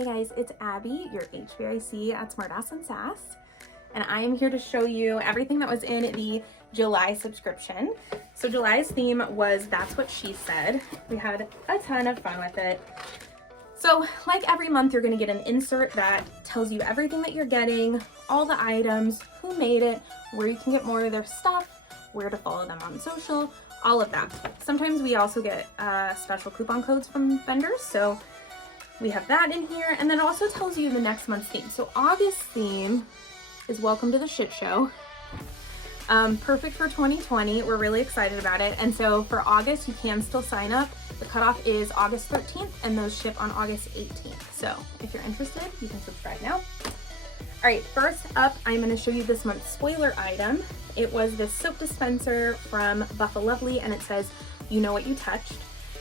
Hey guys, it's Abby, your HVIC at Smartass Sass, and I am here to show you everything that was in the July subscription. So July's theme was That's What She Said. We had a ton of fun with it. So like every month, you're gonna get an insert that tells you everything that you're getting, all the items, who made it, where you can get more of their stuff, where to follow them on social, all of that. Sometimes we also get special coupon codes from vendors, so we have that in here, and then it also tells you the next month's theme. So August theme is Welcome to the Shit Show. Perfect for 2020. We're really excited about it. And so for August, you can still sign up. The cutoff is August 13th, and those ship on August 18th. So if you're interested, you can subscribe now. All right, first up, I'm gonna show you this month's spoiler item. It was this soap dispenser from Buffalo Lovely, and it says, "You know what you touched."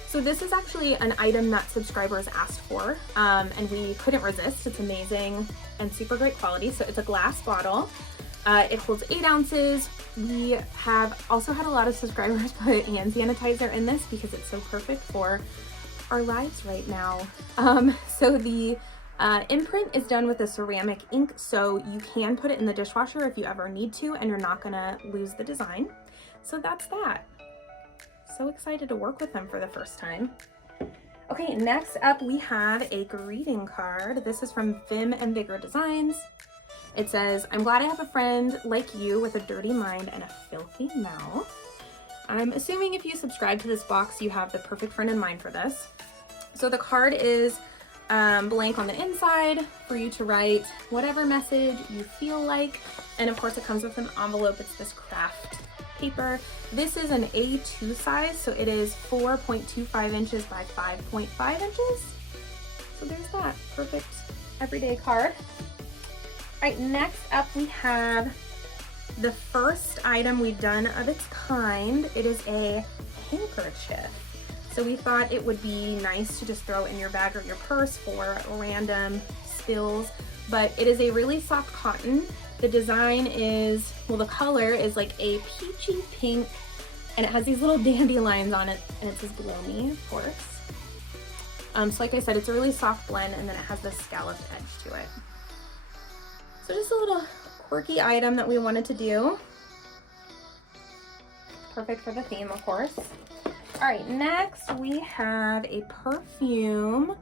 So this is actually an item that subscribers asked for, and we couldn't resist. It's amazing and super great quality. So it's a glass bottle. It holds 8 ounces. We have also had a lot of subscribers put hand sanitizer in this because it's so perfect for our lives right now. So the imprint is done with a ceramic ink, so you can put it in the dishwasher if you ever need to, and you're not gonna lose the design. So that's that. So excited to work with them for the first time. Okay, next up we have a greeting card. This is from Vim and Vigor Designs. It says, "I'm glad I have a friend like you with a dirty mind and a filthy mouth." I'm assuming if you subscribe to this box, you have the perfect friend in mind for this. So the card is blank on the inside for you to write whatever message you feel like. And of course it comes with an envelope. It's this craft paper. This is an A2 size, so it is 4.25 inches by 5.5 inches. So there's that perfect everyday card. All right, next up we have the first item we've done of its kind. It is a Panker Chip. So we thought it would be nice to just throw in your bag or your purse for random spills, but it is a really soft cotton. The design is, well, the color is like a peachy pink, and it has these little dandelions on it, and it says "Blow Me," of course. So like I said, it's a really soft blend, and then it has this scalloped edge to it. So just a little quirky item that we wanted to do. Perfect for the theme, of course. All right, next we have a perfume.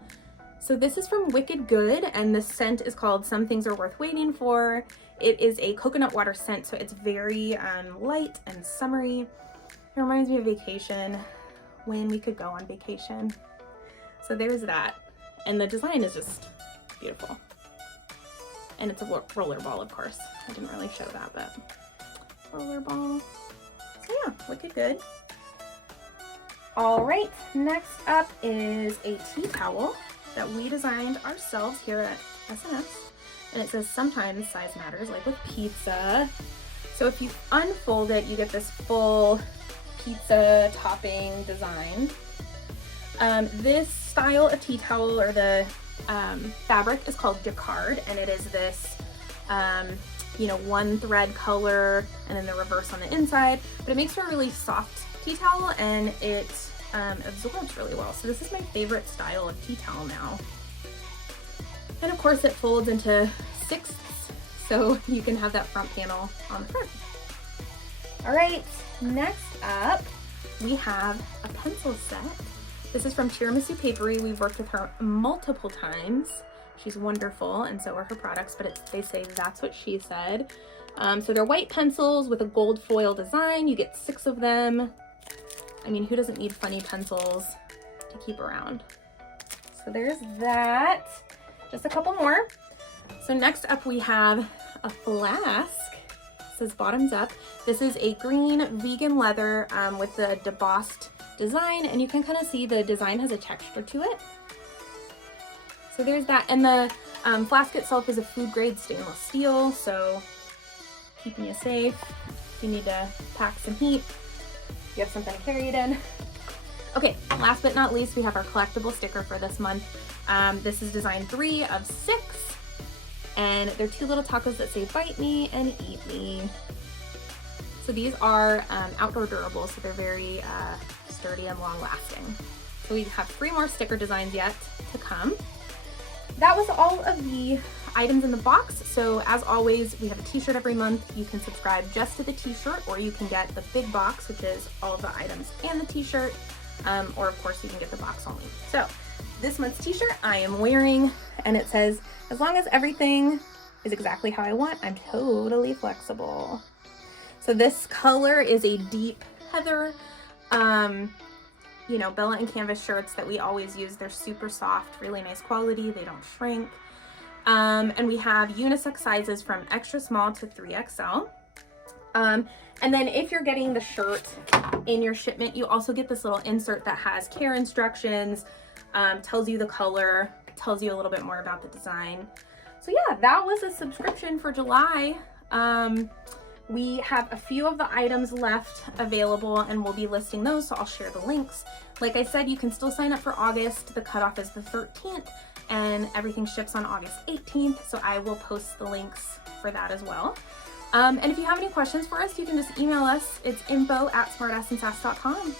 So this is from Wicked Good, and the scent is called Some Things Are Worth Waiting For. It is a coconut water scent, so it's very light and summery. It reminds me of vacation, when we could go on vacation. So there's that. And the design is just beautiful. And it's a roller ball, of course. I didn't really show that, but roller ball. So yeah, Wicked Good. All right, next up is a tea towel that we designed ourselves here at S&S. And it says, "Sometimes size matters," like with pizza. So if you unfold it, you get this full pizza topping design. This style of tea towel, or the fabric, is called jacquard, and it is this one thread color and then the reverse on the inside, but it makes for a really soft tea towel, and it absorbs really well. So this is my favorite style of tea towel now. And of course it folds into 6ths, so you can have that front panel on the front. All right, next up we have a pencil set. This is from Tiramisu Papery. We've worked with her multiple times. She's wonderful, and so are her products, but they say "That's What She Said." So they're white pencils with a gold foil design. You get 6 of them. I mean, who doesn't need funny pencils to keep around? So there's that. Just a couple more. So next up we have a flask. It says "Bottoms Up." This is a green vegan leather with the debossed design, and you can kind of see the design has a texture to it. So there's that. And the flask itself is a food grade stainless steel, so keeping you safe if you need to pack some heat. You have something to carry it in. Okay, last but not least, we have our collectible sticker for this month. This is design 3 of 6, and they're 2 little tacos that say "Bite me and eat me." So these are outdoor durables, so they're very sturdy and long lasting. So we have 3 more sticker designs yet to come. that was all of the items in the box. So as always, we have a t-shirt every month. You can subscribe just to the t-shirt, or you can get the big box, which is all of the items and the t-shirt, or of course you can get the box only. So this month's t-shirt I am wearing, and it says, as long as everything is exactly how I want, I'm totally flexible. So this color is a deep heather. You know, Bella and Canvas shirts that we always use. They're super soft, really nice quality. They don't shrink. And we have unisex sizes from extra small to 3XL. And then if you're getting the shirt in your shipment, you also get this little insert that has care instructions, tells you the color, tells you a little bit more about the design. So yeah, that was a subscription for July. We have a few of the items left available, and we'll be listing those, so I'll share the links. Like I said, you can still sign up for August. The cutoff is the 13th, and everything ships on August 18th, so I will post the links for that as well. And if you have any questions for us, you can just email us. It's info@smartassandsass.com.